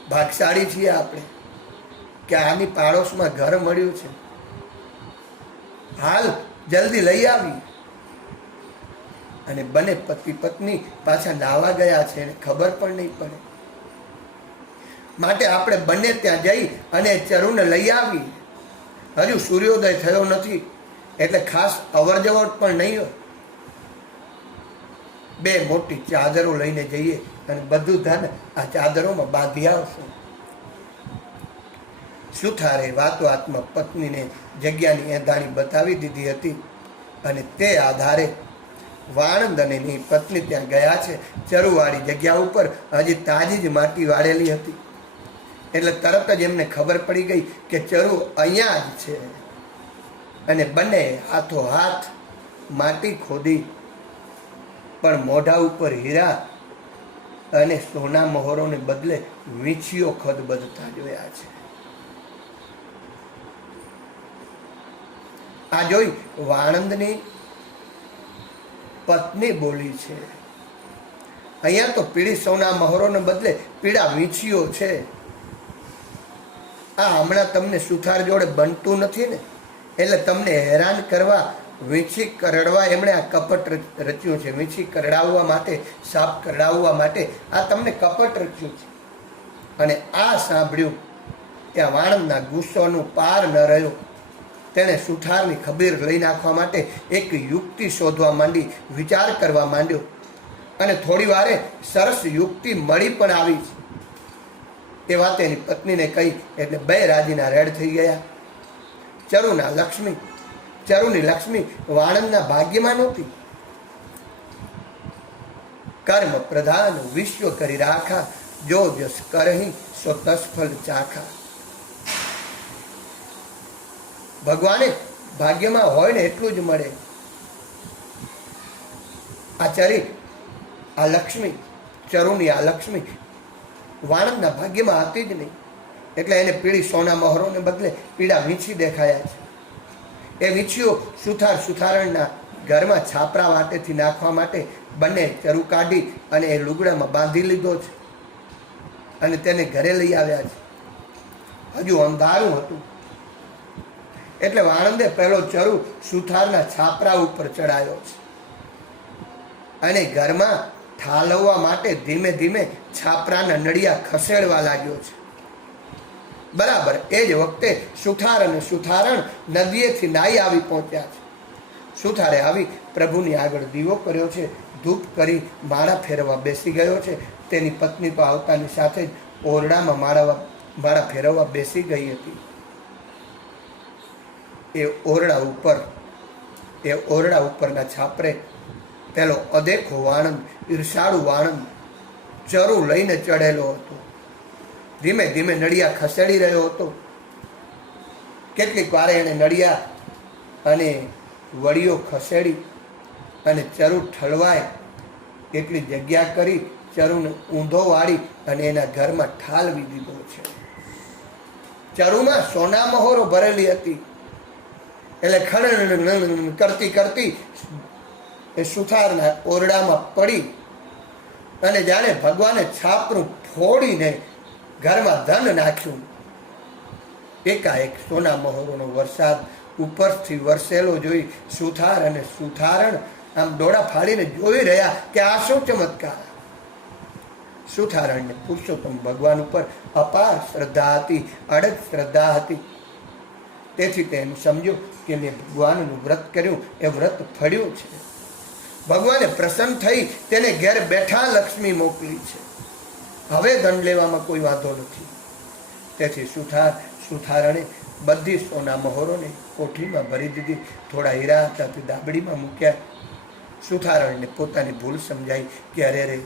ભાગશાળી છીએ આપણે કે આની પાડોશમાં ઘર મળ્યું છે. હાલ જલ્દી લઈ આવી. અને બંને પતિ પત્ની પાછા નાવા ગયા છે અને ખબર પણ નહીં પડે. માટે આપણે બંને ત્યાં જઈ અને ચરુને લઈ આવી. હજુ સૂર્યોદય થયો નથી એટલે ખાસ અવર જવર પણ નહીં હોય. બે મોટી ચાદરો લઈને જઈએ અને બધું ધન આ ચાદરોમાં બાંધી આવશું. સુથારે વાતોઆતમાં પત્નીને જગ્યાની એંધાણી બતાવી દીધી હતી અને તે આધારે વાણંદ અને એની પત્ની ત્યાં ગયા છે. ચરુવાળી જગ્યા ઉપર હજી તાજી જ માટી વાળેલી હતી એટલે તરત જ એમને ખબર પડી ગઈ કે ચરુ અહીંયા જ છે. અને બંને હાથો હાથ માટી ખોદી પણ મોઢા ઉપર હીરા અને સોના મહોરોને બદલે વીંછીઓ ખદબદતા જોયા છે. આ જોઈ વાણંદની પત્ની બોલી છે, અહીંયા તો પીળી સોના મહોરોને બદલે પીળા વીંછીઓ છે. આ હમણાં તમને સુથાર જોડે બનતું નથી ને, એટલે તમને હેરાન કરવા વીંછી કરડવા એમણે આ કપટ રચ્યું છે. વીંછી કરડાવવા માટે, સાપ કરડાવવા માટે આ તમને કપટ રચ્યું છે. અને આ સાંભળ્યું ત્યાં વાણંદના ગુસ્સોનું પાર ન રહ્યો. તેણે સુથારની ખબીર લઈ નાખવા માટે એક યુક્તિ શોધવા માંડી, વિચાર કરવા માંડ્યો અને થોડી વારે સરસ યુક્તિ મળી પણ આવી. એ વાત એની પત્નીને કહી એટલે બે રાજીના રેડ થઈ ગયા. ચરુની લક્ષ્મી વાણંદના ભાગ્યમાં નહોતી. કર્મ પ્રધાન વિશ્વ કરી રાખા, જો જસ કરહી સો તસફલ ચાખા. ભગવાને ભાગ્યમાં હોય ને એટલું જ મળે. આ લક્ષ્મી, ચરુની આ લક્ષ્મી વાણંદના ભાગ્યમાં હતી જ નહીં એટલે એને પીળી સોના મહોરોને બદલે પીળા વીંછી દેખાયા છે. એ વીંછીઓ સુથારણના ઘરમાં છાપરા વાટેથી નાખવા માટે બંને ચરુ કાઢી અને એ લુગડામાં બાંધી લીધો છે અને તેને ઘરે લઈ આવ્યા છે. હજુ અંધારું હતું એટલે વાણંદે પહેલો ચરુ સુથારના છાપરા ઉપર ચડાયો છે અને ઘરમાં ઠાલવવા માટે ધીમે ધીમે છાપરાના નળિયા ખસેડવા લાગ્યો છે. બરાબર એ જ વખતે સુથાર અને સુથારણ નદીએથી નાઈ આવી પહોંચ્યા છે. સુથારે આવી પ્રભુની આગળ દીવો કર્યો છે, ધૂપ કરી માળા ફેરવવા બેસી ગયો છે. તેની પત્ની તો આવતાની સાથે જ ઓરડામાં માળા ફેરવવા બેસી ગઈ હતી. એ ઓરડા ઉપરના છાપરે પેલો અદેખો વાણંદ, ઈર્ષાળુ વાણંદ ચરુ લઈને ચડેલો હતો. ધીમે ધીમે નળિયા ખસેડી રહ્યો હતો. કેટલીક વારે એણે નળિયા અને વડીઓ ખસેડી અને ચરુ ઠલવાય એટલી જગ્યા કરી ચરુને ઊંધો વાળી અને એના ઘરમાં ઠાલવી દીધો છે. ચરુમાં સોના મહોરો ભરેલી હતી એટલે ખણ કરતી કરતી એ સુથારના ઓરડામાં પડી અને જાણે ભગવાને છાપરું ફોડીને ઘરમાં ધન નાખ્યું. એકાએક સોના મહોરોનો વરસાદ ઉપરથી વરસેલો જોઈ સુથાર અને સુથારણ આમ ડોળા ફાડીને જોઈ રહ્યા કે આ શું ચમત્કાર. સુથારણને પુરુષોત્તમ ભગવાન ઉપર અપાર શ્રદ્ધા હતી, અડગ શ્રદ્ધા હતી. તેથી તેમ સમજો કે મેં ભગવાનનું વ્રત કર્યું, એ વ્રત ફળ્યું છે. ભગવાને પ્રસન્ન થઈ તેને ઘેર બેઠા લક્ષ્મી મોકલી છે. હવે ધન લેવામાં કોઈ વાંધો નથી. તેથી સુથારણે બધી સોના મહોરોને કોઠીમાં ભરી દીધી. થોડા હીરા હતા તે દાબડીમાં મૂક્યા. સુથારણને પોતાની ભૂલ સમજાઈ કે અરે રે,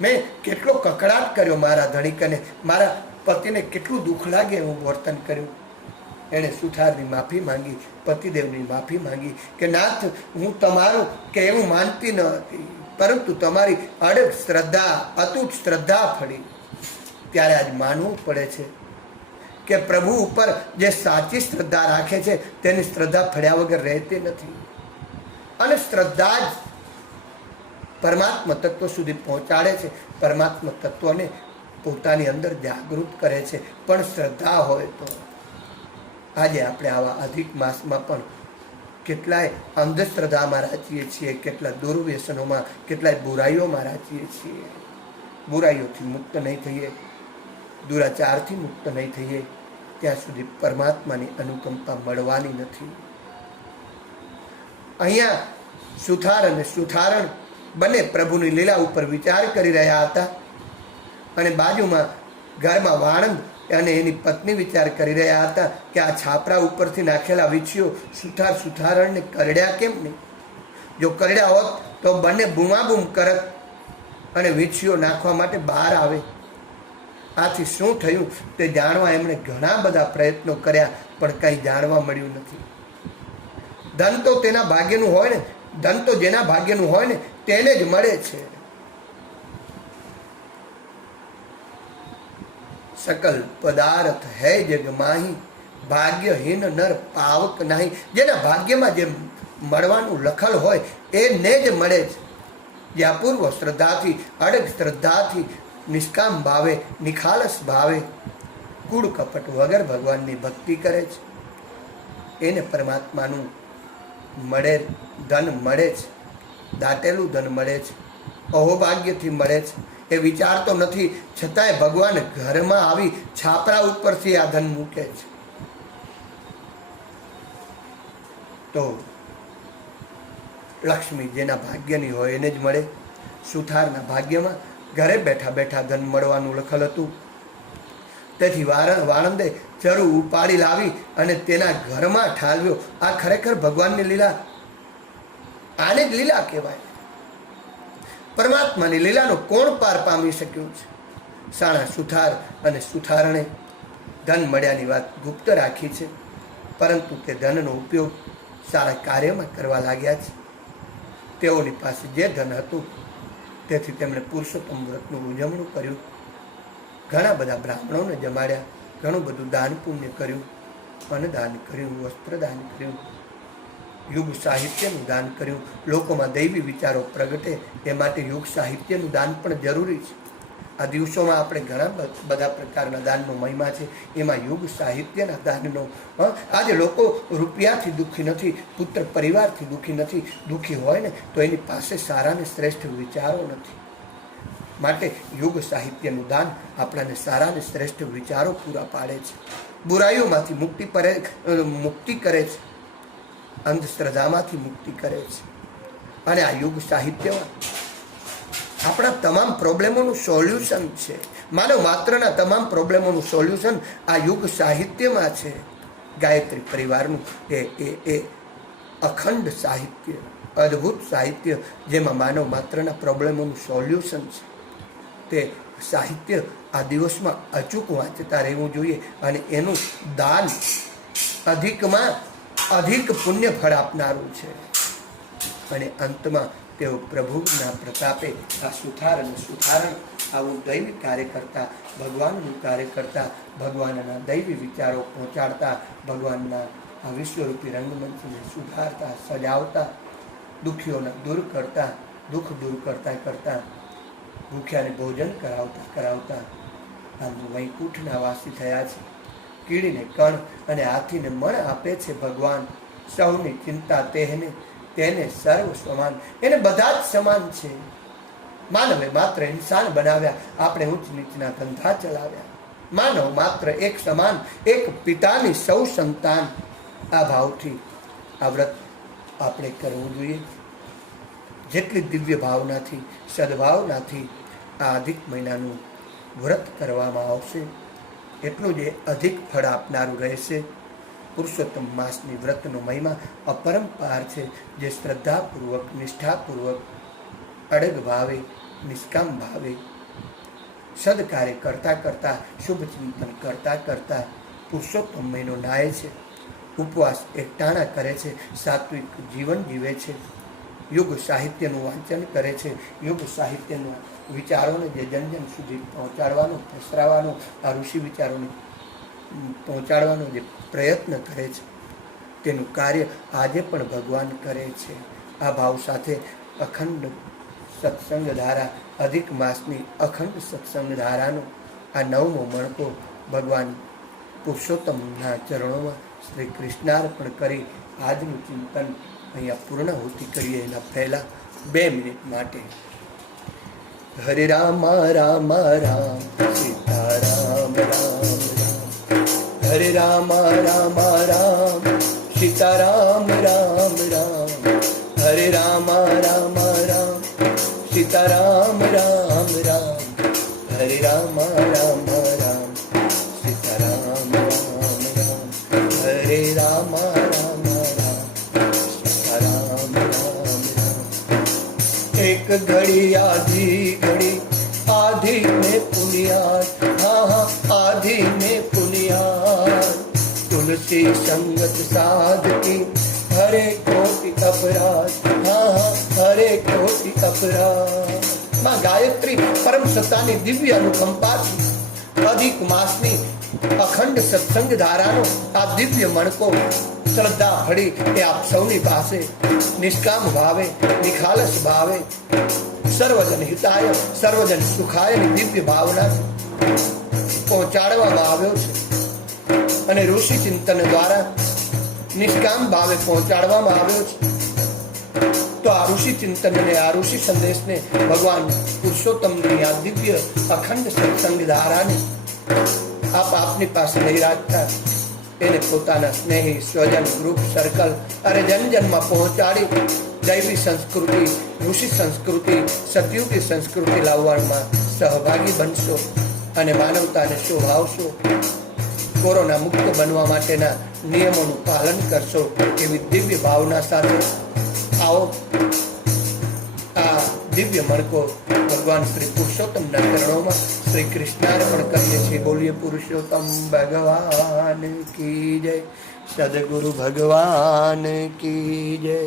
મેં કેટલો કકડાટ કર્યો મારા ધણીકને, મારા પતિને કેટલું દુઃખ લાગે હું વર્તન કર્યું. એણે સુથારની માફી માંગી, પતિદેવની માફી માંગી કે નાથ, હું તમારું કે એવું માનતી ન હતી, પરંતુ તમારી અડગ શ્રદ્ધા, અતૂટ શ્રદ્ધા ફળી. ત્યારે આજ માનવું પડે છે કે પ્રભુ ઉપર જે સાચી શ્રદ્ધા રાખે છે તેની શ્રદ્ધા ફળ્યા વગર રહેતી નથી. અને શ્રદ્ધા જ પરમાત્મા તત્વ સુધી પહોંચાડે છે, પરમાત્મા તત્વને પોતાની અંદર જાગૃત કરે છે. પણ શ્રદ્ધા હોય તો આજે આપણે આવા અધિક માસમાં પણ કેટલાય અંધશ્રદ્ધામાં રાચીએ છીએ, કેટલા દુર્વ્યસનોમાં, કેટલાય બુરાઈઓમાં રાચીએ છીએ. બુરાઈઓથી મુક્ત નહીં થઈએ, દુરાચારથી મુક્ત નહીં થઈએ ત્યાં સુધી પરમાત્માની અનુકંપા મળવાની નથી. અહીંયા સુથાર અને સુથારણ બંને પ્રભુની લીલા ઉપર વિચાર કરી રહ્યા હતા અને બાજુમાં ઘરમાં વાણંદ અને એની પત્ની વિચાર કરી રહ્યા હતા કે આ છાપરા ઉપરથી નાખેલા વીછીઓ સુથાર સુથારણને કરડ્યા કેમ નહીં? જો કરડ્યા હોત તો બંને બૂમાબૂમ કરત અને વીછીઓ નાખવા માટે બહાર આવે. આથી શું થયું તે જાણવા એમણે ઘણા બધા પ્રયત્નો કર્યા, પણ કંઈ જાણવા મળ્યું નથી. ધન તો તેના ભાગ્યનું હોય ને, ધન તો જેના ભાગ્યનું હોય ને તેને જ મળે છે. સકલ પદાર્થ હૈ જગ માહી, ભાગ્યહીન નર પાવક નહીં. જેના ભાગ્યમાં જે મળવાનું લખલ હોય એને જ મળે છે. જે અપૂર્વ શ્રદ્ધાથી, અડગ શ્રદ્ધાથી, નિષ્કામ ભાવે, નિખાલસ ભાવે, કૂડ કપટ વગર ભગવાનની ભક્તિ કરે છે એને પરમાત્માનું મળે, ધન મળે છે. દાટેલું ધન મળે છે, અહોભાગ્યથી મળે છે. એ વિચારતો નથી, છતાંય ભગવાન ઘરમાં આવી છાપરા ઉપરથી આ ધન મૂકે છે. તો લક્ષ્મી જેના ભાગ્યની હોય એને જ મળે. સુથારના ભાગ્યમાં ઘરે બેઠા બેઠા ધન મળવાનું લખેલ હતું. તેથી વાણંદે ચરુ ઉપાડી લાવી અને તેના ઘરમાં ઠાલવ્યો. આ ખરેખર ભગવાનની લીલા, આને જ લીલા કહેવાય. પરમાત્માની લીલાનો કોણ પાર પામી શક્યું છે? સાણા સુથાર અને સુથારણે ધન મળ્યાની વાત ગુપ્ત રાખી છે, પરંતુ તે ધનનો ઉપયોગ સારા કાર્યમાં કરવા લાગ્યા છે. તેઓની પાસે જે ધન હતું તેથી તેમણે પુરુષોત્તમ વ્રતનું ઉજવણું કર્યું, ઘણા બધા બ્રાહ્મણોને જમાડ્યા, ઘણું બધું દાન પુણ્ય કર્યું, અન્નદાન કર્યું, વસ્ત્રદાન કર્યું, યુગ સાહિત્યનું દાન કર્યું. લોકોમાં દૈવી વિચારો પ્રગટે એ માટે યુગ સાહિત્યનું દાન પણ જરૂરી છે. આ દિવસોમાં આપણે ઘણા બધા પ્રકારના દાનનો મહિમા છે, એમાં યુગ સાહિત્યના દાનનો. આજે લોકો રૂપિયાથી દુઃખી નથી, પુત્ર પરિવારથી દુઃખી નથી. દુઃખી હોય ને તો એની પાસે સારા ને શ્રેષ્ઠ વિચારો નથી. માટે યુગ સાહિત્યનું દાન આપણાને સારા ને શ્રેષ્ઠ વિચારો પૂરા પાડે છે, બુરાઈઓમાંથી મુક્તિ કરે છે, અંધશ્રદ્ધામાંથી મુક્તિ કરે છે. અને આ યુગ સાહિત્યમાં આપણા તમામ પ્રોબ્લેમોનું સોલ્યુશન છે. માનવ માત્રના તમામ પ્રોબ્લેમોનું સોલ્યુશન આ યુગ સાહિત્યમાં છે. ગાયત્રી પરિવારનું એ અખંડ સાહિત્ય, અદ્ભુત સાહિત્ય, જેમાં માનવ માત્રના પ્રોબ્લેમોનું સોલ્યુશન છે. તે સાહિત્ય આ દિવસમાં અચૂક વાંચતા રહેવું જોઈએ અને એનું દાન અધિકમાં અધિક પુણ્ય ફળ આપનારું છે. અને અંતમાં તેઓ પ્રભુના પ્રતાપે આ સુથાર અને સુથારણ આવું દૈવી કાર્ય કરતા, ભગવાનનું કાર્ય કરતા, ભગવાનના દૈવી વિચારો પહોંચાડતા, ભગવાનના આ વિશ્વરૂપી રંગમંચને સુધારતા, સજાવતા, દુઃખીઓને દૂર કરતા, દુઃખ દૂર કરતા કરતા, ભૂખ્યાને ભોજન કરાવતા આ વૈકુંઠના વાસી થયા છે. કીડીને કણ અને હાથીને મણ આપે છે ભગવાન. સૌની ચિંતા તેને સર્વ સમાન, એને બધા જ સમાન છે. માનવે માત્ર ઇન્સાન બનાવ્યા, આપણે ઊંચ નીચના ધંધા ચલાવ્યા. માનવ માત્ર એક સમાન, એક પિતાની સૌ સંતાન. આ ભાવથી આ વ્રત આપણે કરવું જોઈએ. જેટલી દિવ્ય ભાવનાથી, સદભાવનાથી આ અધિક મહિનાનું વ્રત કરવામાં આવશે એટલું જ અધિક ફળ આપનારું રહેશે. પુરુષોત્તમ માસની વ્રતનો મહિમા અપરંપાર છે, જે શ્રદ્ધાપૂર્વક, નિષ્ઠાપૂર્વક, અડગ ભાવે, નિષ્કામ ભાવે સદકાર્ય કરતા કરતા, શુભ ચિંતન કરતા કરતા પુરુષોત્તમ મહિનો નાય છે. ઉપવાસ એકટાણા કરે છે, સાત્વિક જીવન જીવે છે. યુગ સાહિત્યનું વાંચન કરે છે, યુગ સાહિત્યના વિચારોને જે જન જન સુધી પહોંચાડવાનું, પ્રસરાવવાનું, આ ઋષિ વિચારોને પહોંચાડવાનો જે પ્રયત્ન કરે છે તેનું કાર્ય આજે પણ ભગવાન કરે છે. આ ભાવ સાથે અખંડ સત્સંગ ધારા, અધિક માસની અખંડ સત્સંગ ધારાનો આ 9મો મણકો ભગવાન પુરુષોત્તમના ચરણોમાં શ્રી કૃષ્ણાર્પણ કરી આજનું ચિંતન અહીંયા પૂર્ણાહુતિ કરીએ. એના પહેલા 2 મિનિટ માટે હરે રામ રામ રામ સીતારામ રામ રામ, હરે રામ રામ રામ સીતારામ રામ રામ, હરે રામ રામ રામ સીતારામ રામ રામ, હરે રામ રામ રામ સીતારામ રામ રામ, હરે રામ રામ રામ સીતારામ રામ રામ. એક ઘડી આધી में पुनियाद, हाँ आधी में पुनियाद, तुलसी संगत साधकी हरे कोटि अपराध, हाँ हरे कोटि अपराध. માં ગાયત્રી પરમ સત્તાની દિવ્ય અનુકંપાથી અધિક માસની અખંડ સત્સંગ ધારાનો આ દિવ્ય મણકો શ્રદ્ધા ભળી એ આપ સૌની પાસે નિષ્કામ ભાવે, નિખાલસ ભાવે, સર્વજન હિતાય સર્વજન સુખાય ની દિવ્ય ભાવના પહોંચાડવામાં આવ્યો છે. અને ઋષિ ચિંતન દ્વારા નિષ્કામ ભાવે પહોંચાડવામાં આવ્યો છે. તો આ ઋષિ ચિંતનને, આ ઋષિ સંદેશને ભગવાન પુરુષોત્તમની આ દિવ્ય અખંડ સત્સંગ ધારાને આપ આપની પાસે લઈ રાખતા એને પોતાના સ્નેહી સ્વજન ગ્રુપ સર્કલ અરે જનજનમાં પહોંચાડી દૈવી સંસ્કૃતિ, ઋષિ સંસ્કૃતિ, સતયુગી સંસ્કૃતિ લાવવામાં સહભાગી બનશો અને માનવતાને શોભાવશો. કોરોના મુક્ત બનવા માટેના નિયમોનું પાલન કરશો એવી દિવ્ય ભાવના સાથે આવો આ દિવ્ય મણકો ભગવાન શ્રી પુરુષોત્તમના ચરણોમાં શ્રી કૃષ્ણાર્પણ કરીએ છીએ. બોલીએ પુરુષોત્તમ ભગવાન કી જય, સદગુરુ ભગવાન કી જય.